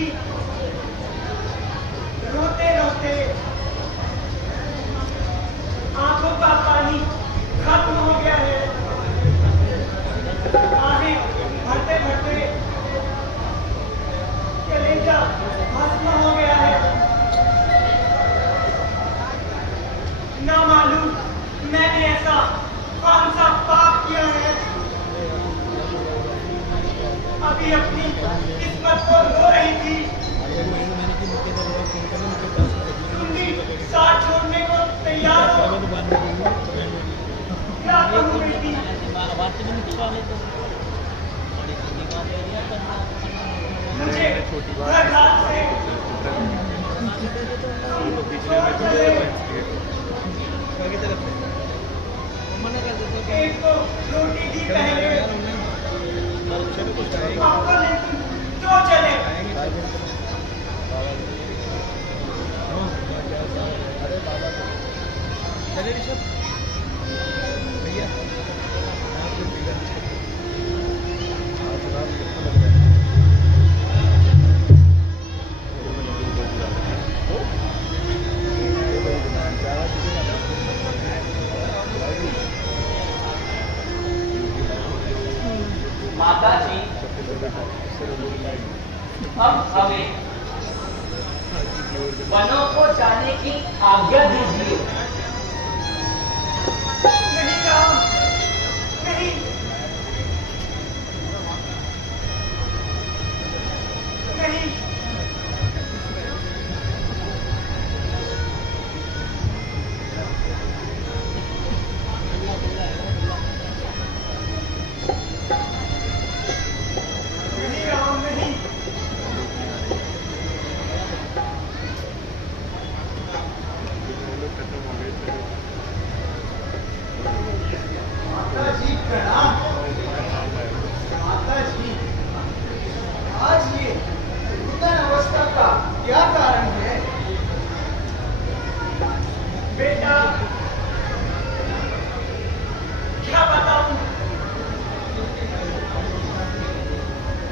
थी, रोते रोते आंखों का पानी खत्म हो गया है, आहें भरते भरते कलेजा भस्म हो गया है। ना मालूम मैंने ऐसा कौन सा पाप किया है, अभी अपनी किस्मत को रो रही थी, कुंडी साथ छोड़ने को तैयार हो। क्या कहूँ बेटी, मुझे घर हाथ से छोड़ चले। एक तो रोटी दी पहले, आपको लेकिन क्यों चले? चले ऋषभ भैया माता जी, अब हमें वनों को जाने की आज्ञा दीजिए। नहीं राम, नहीं, नहीं, नहीं राम, नहीं। माता जी प्रणाम। माता जी, आज ये रुदन अवस्था का क्या कारण है? बेटा, क्या बताऊं,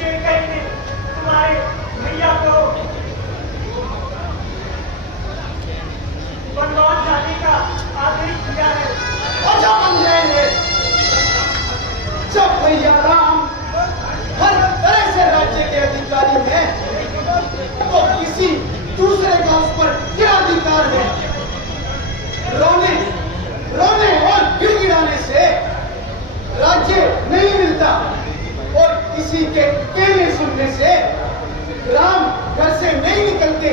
ये कहीं ने तुम्हारे भैया को बनवास जाने का आदेश दिया है। अच्छा बन गए हैं। जब भैया राम हर तरह से राज्य के अधिकारी हैं, तो किसी दूसरे का उस पर क्या अधिकार है? रोने रोने और गिड़गिड़ाने से राज्य नहीं मिलता, और किसी के कहने सुनने से राम घर से नहीं निकलते।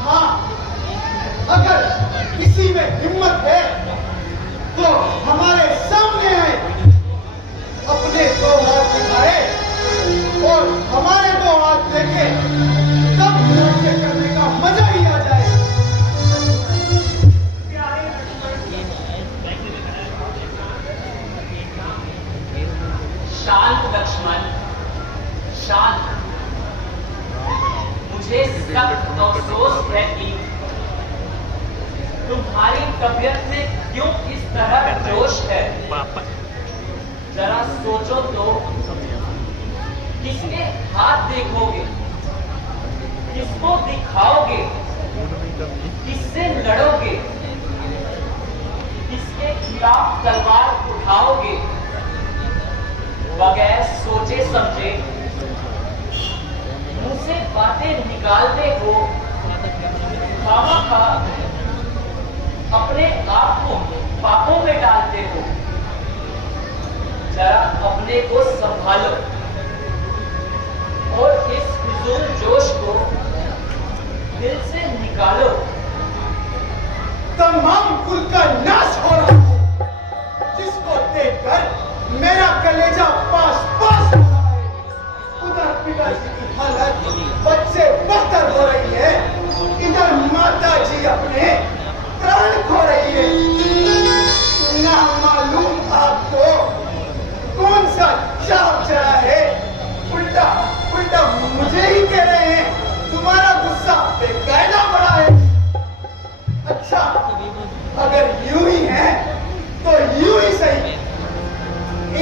हाँ, अगर किसी में हिम्मत है तो हमारे सामने आए, अपने दो हाथ दिखाए और हमारे दो हाथ देखे, तब राज्य करने का मजा ही आ जाए। प्यारे शांत लक्ष्मण, शांत। मुझे सख्त अफसोस है कि तुम्हारी तबीयत में क्यों इस तरह जोश है। जरा सोचो तो, किसके हाथ देखोगे, किसको दिखाओगे, किससे लड़ोगे, किसके खिलाफ तलवार उठाओगे? बगैर सोचे समझे मुंह से बातें निकालते हो, खामखा अपने आप को पापों में डालते हो। जरा अपने को संभालो और इस फिजूल जोश को दिल से निकालो। तमाम कुल का नाश हो रहा है, जिसको देखकर मेरा कलेजा पास पास हो रहा है। उधर पिताजी की हालत बच्चे बेहतर हो रही है, इधर माता जी अपने प्राण खो रही है। ना मालूम आपको कौन सा चाव चढ़ा है। उल्टा उल्टा मुझे ही कह रहे हैं तुम्हारा गुस्सा बेकायदा बढ़ा है। अच्छा, अगर यूं ही है तो यूं ही सही।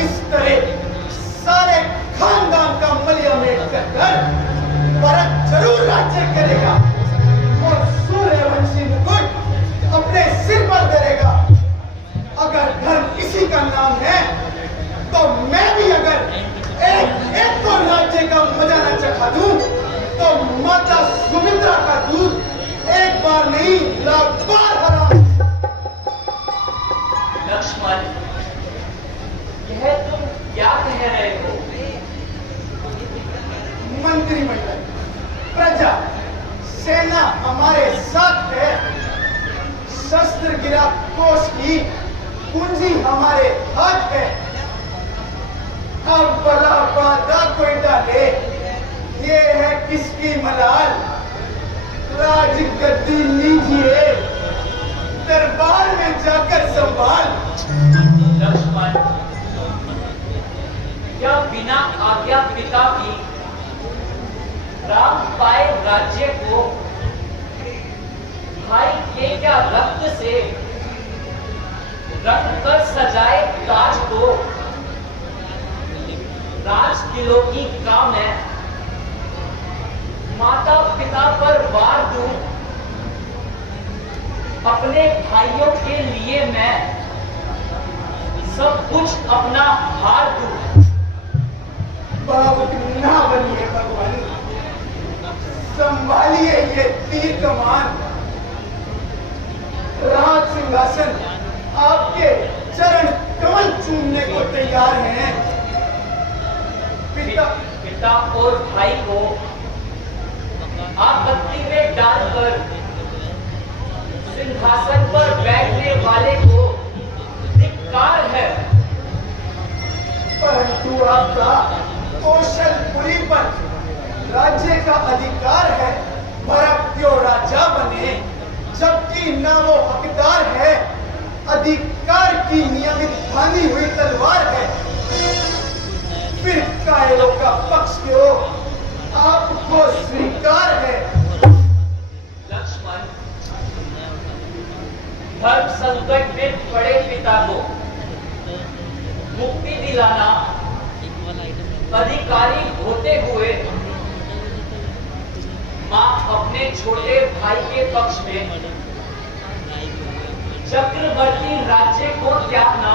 इस तरह सारे खानदान का मलिया मेट कर राज्य करेगा और सूर्यवंशी मुकुट अपने सिर पर धरेगा। अगर धर्म इसी का नाम है तो मैं भी अगर एक को राज्य का मजा न चखा दूं तो माता सुमित्रा का दूध एक बार नहीं लाख बार हराम। लक्ष्मण, यह तुम क्या कह रहे हो? मंत्रिमंडल, प्रजा, सेना हमारे साथ है। शस्त्र गिरा कोष की पूंजी हमारे हाथ है। अब भला बाधा कोई डाले, ये है किसकी मलाल। राजगद्दी लीजिए, दरबार में जाकर संभाल। लक्ष्मण, क्या बिना आज्ञा पिता की राम पाए राज्य को भाई के क्या रक्त से रंग कर सजाए ताज को राज तिलोकी का मैं माता पिता पर वार दूं। अपने भाइयों के लिए मैं सब कुछ अपना हार दूं। बाबू ना बनिए भगवान, संभालिए ये तीर कमान। राज सिंहासन आपके चरण कमल चूमने को तैयार हैं। पिता और भाई को आपत्ति में डालकर सिंहासन पर बैठने वाले को धिक्कार है। परंतु आपका कौशलपुरी पर राज्य का अधिकार है। भरत क्यों राजा बने जबकि न वो हकदार है। अधिकार की नियमित बांधी हुई तलवार है। फिर कायरों का पक्ष क्यों आपको स्वीकार है। लक्ष्मण, धर्म संकट में पड़े पिता को मुक्ति दिलाना अधिकारी होते हुए मां अपने छोटे भाई के पक्ष में चक्रवर्ती राज्य को त्यागना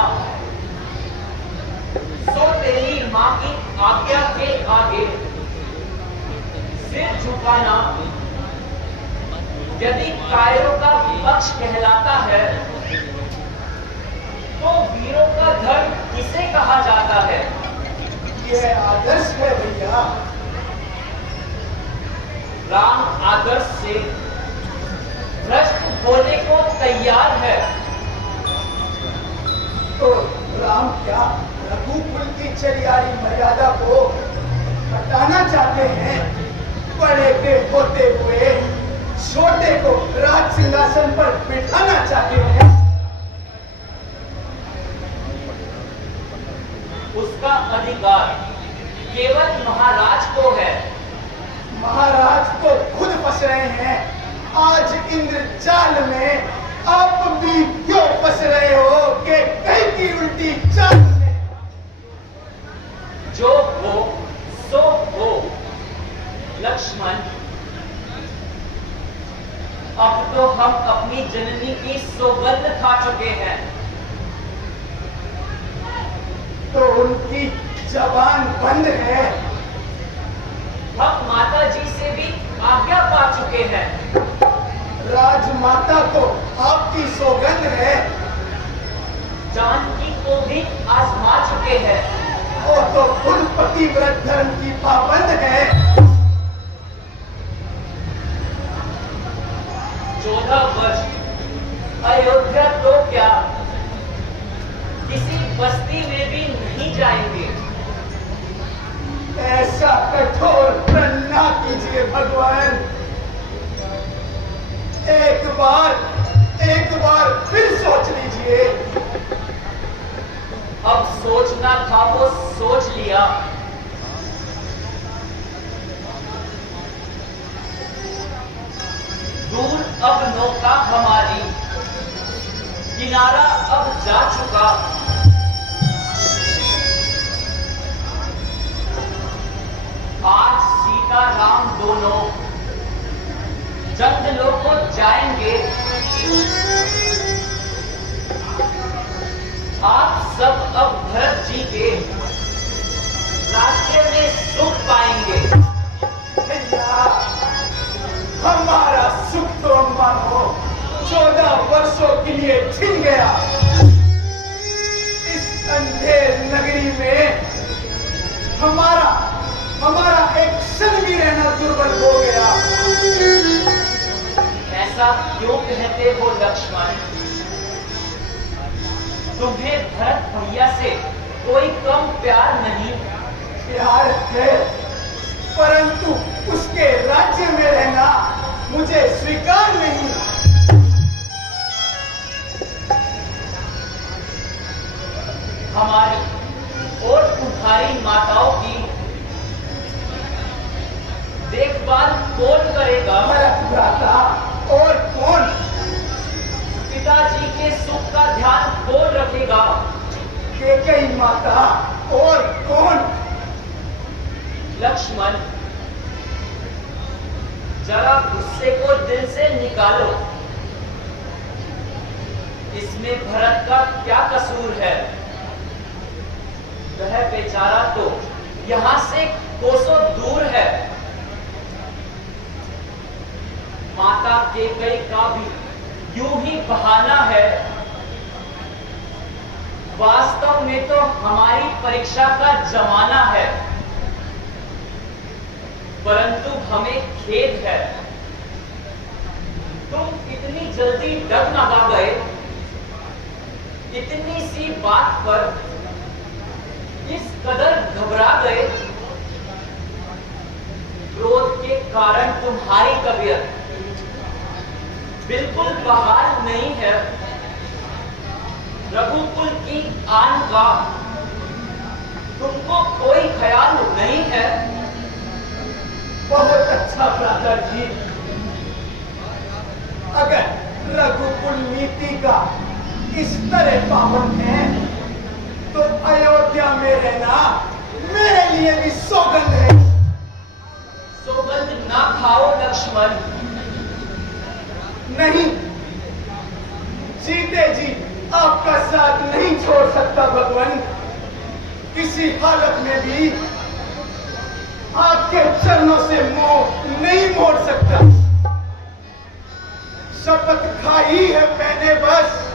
सो तेरी मां की आज्ञा के आगे सिर झुकाना यदि कायरों का विपक्ष कहलाता है तो वीरों का धर्म किसे कहा जाता है? यह आदर्श है भैया। राम आदर्श से भ्रष्ट होने को तैयार है। तो राम क्या रघुकुल की चलियारी मर्यादा को हटाना चाहते हैं? बड़े के होते हुए छोटे को राज सिंहासन पर बिठाना चाहते हैं। उसका अधिकार केवल महाराज को है। महाराज तो खुद फंस रहे हैं आज इंद्रजाल में। आप भी क्यों फंस रहे हो कि कहीं की उल्टी चाल में? जो हो सो हो लक्ष्मण। अब तो हम अपनी जननी की सौगंध खा चुके हैं। तो उनकी जबान बंद है। हम माता जी से भी आज्ञा पा चुके हैं। राजमाता को आपकी सौगंध है। जानकी को भी आजमा चुके हैं। वो तो खुद पतिव्रत धर्म की पाबंद है। 14 वर्ष अयोध्या तो क्या किसी बस्ती में भी नहीं जाएंगे। ऐसा कठोर प्रण ना कीजिए भगवान। एक बार फिर सोच लीजिए। अब सोचना था वो सोच लिया। दूर अब नौका हमारी, किनारा अब जा चुका। आज सीता राम दोनों जंगलों को जाएंगे। आप सब अब भरत जी के राज्य में सुख पाएंगे। भैया, हमारा सुख तो मानो 14 वर्षों के लिए छिन गया। इस अंधेर नगरी में हमारा एक क्षण भी रहना दुर्बल हो गया। ऐसा क्यों कहते हो लक्ष्मण? तुम्हें भरत भैया से कोई कम प्यार नहीं? प्यार है, परंतु उसके राज्य में रहना मुझे स्वीकार नहीं। हमारी और तुम्हारी माताओं की देखभाल कौन करेगा? भरत भ्राता और कौन? पिताजी के सुख का ध्यान कौन रखेगा? कैकेयी माता और कौन? लक्ष्मण, जरा गुस्से को दिल से निकालो। इसमें भरत का क्या कसूर है? वह बेचारा तो यहां से कोसों दूर है। माता कैकेयी का भी यूं ही बहाना है। वास्तव में तो हमारी परीक्षा का जमाना है, परंतु हमें खेद है तुम इतनी जल्दी डर ना गा गए। इतनी सी बात पर इस कदर घबरा गए। क्रोध के कारण तुम्हारी तबीयत बिल्कुल बहाल नहीं है। रघुकुल की आन का तुमको कोई ख्याल नहीं है। बहुत अच्छा भ्राता जी। अगर रघुकुल नीति का इस तरह पावन है तो अयोध्या में रहना मेरे लिए भी सौगंध है। सौगंध ना खाओ लक्ष्मण। नहीं, जीते जी आपका साथ नहीं छोड़ सकता भगवान। किसी हालत में भी आपके चरणों से मुंह नहीं मोड़ सकता। शपथ खाई है मैंने बस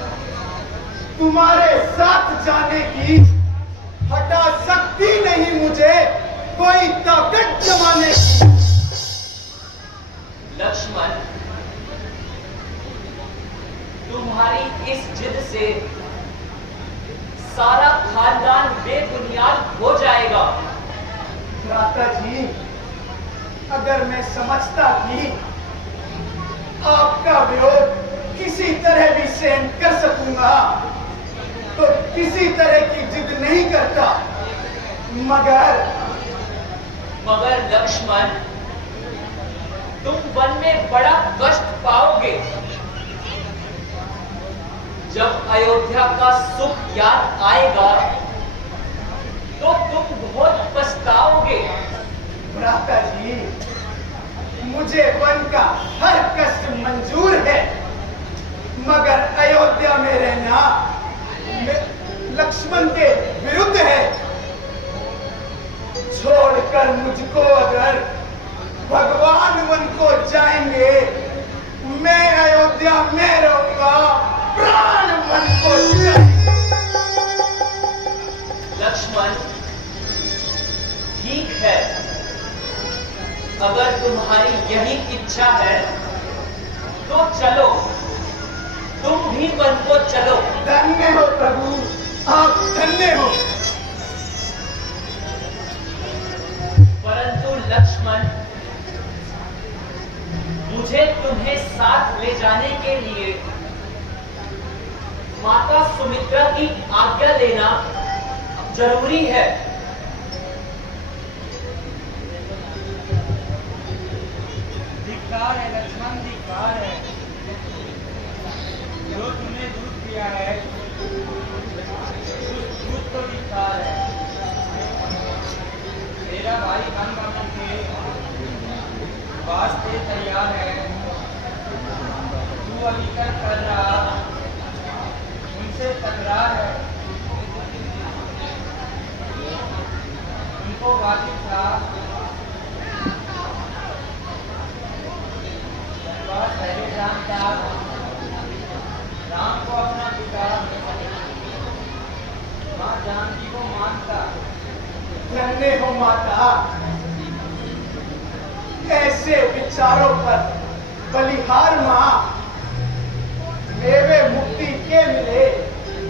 तुम्हारे साथ जाने की। हटा सकती नहीं मुझे कोई ताकत जमाने की। लक्ष्मण, तुम्हारी इस जिद से सारा खानदान बेबुनियाद हो जाएगा। भ्राता जी, अगर मैं समझता कि आपका विरोध किसी तरह भी सहन कर सकूंगा तो किसी तरह की जिद नहीं करता। मगर लक्ष्मण, तुम वन में बड़ा कष्ट पाओगे। जब अयोध्या का सुख याद आएगा तो तुम बहुत पछताओगे। भ्राता जी, मुझे वन का हर कष्ट मंजूर है, मगर अयोध्या में रहना लक्ष्मण के विरुद्ध है। छोड़कर मुझको अगर भगवान वन को जाएंगे, मैं अयोध्या में रहूंगा। प्राण वन को जाएंगे। लक्ष्मण, ठीक है, अगर तुम्हारी यही इच्छा है तो चलो, तुम भी वन को चलो। धन्य हो प्रभु, आप धन्य हो। परंतु लक्ष्मण, मुझे तुम्हें साथ ले जाने के लिए माता सुमित्रा की आज्ञा लेना जरूरी है। धिक्कार है लक्ष्मण, धिक्कार है। जो तुमने दूध दिया है उस दूध को धिक्कार है। तेरा भाई वन वापस के वास्ते तैयार है, जो अलीकर कर रहा उनसे तकरार है। उनको वाजिब था दरबार पहले जानता राम को अपना पिता, माँ जानकी को मानता। धन्य हो माता, ऐसे विचारों पर बलिहार माँ। मेवे मुक्ति के मिले,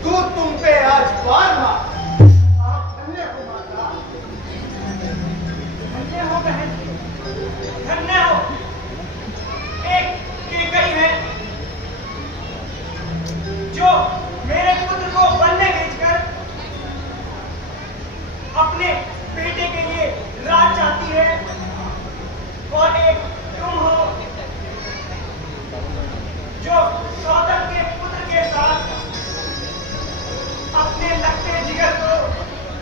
दूध तुम पे आज बार माँ।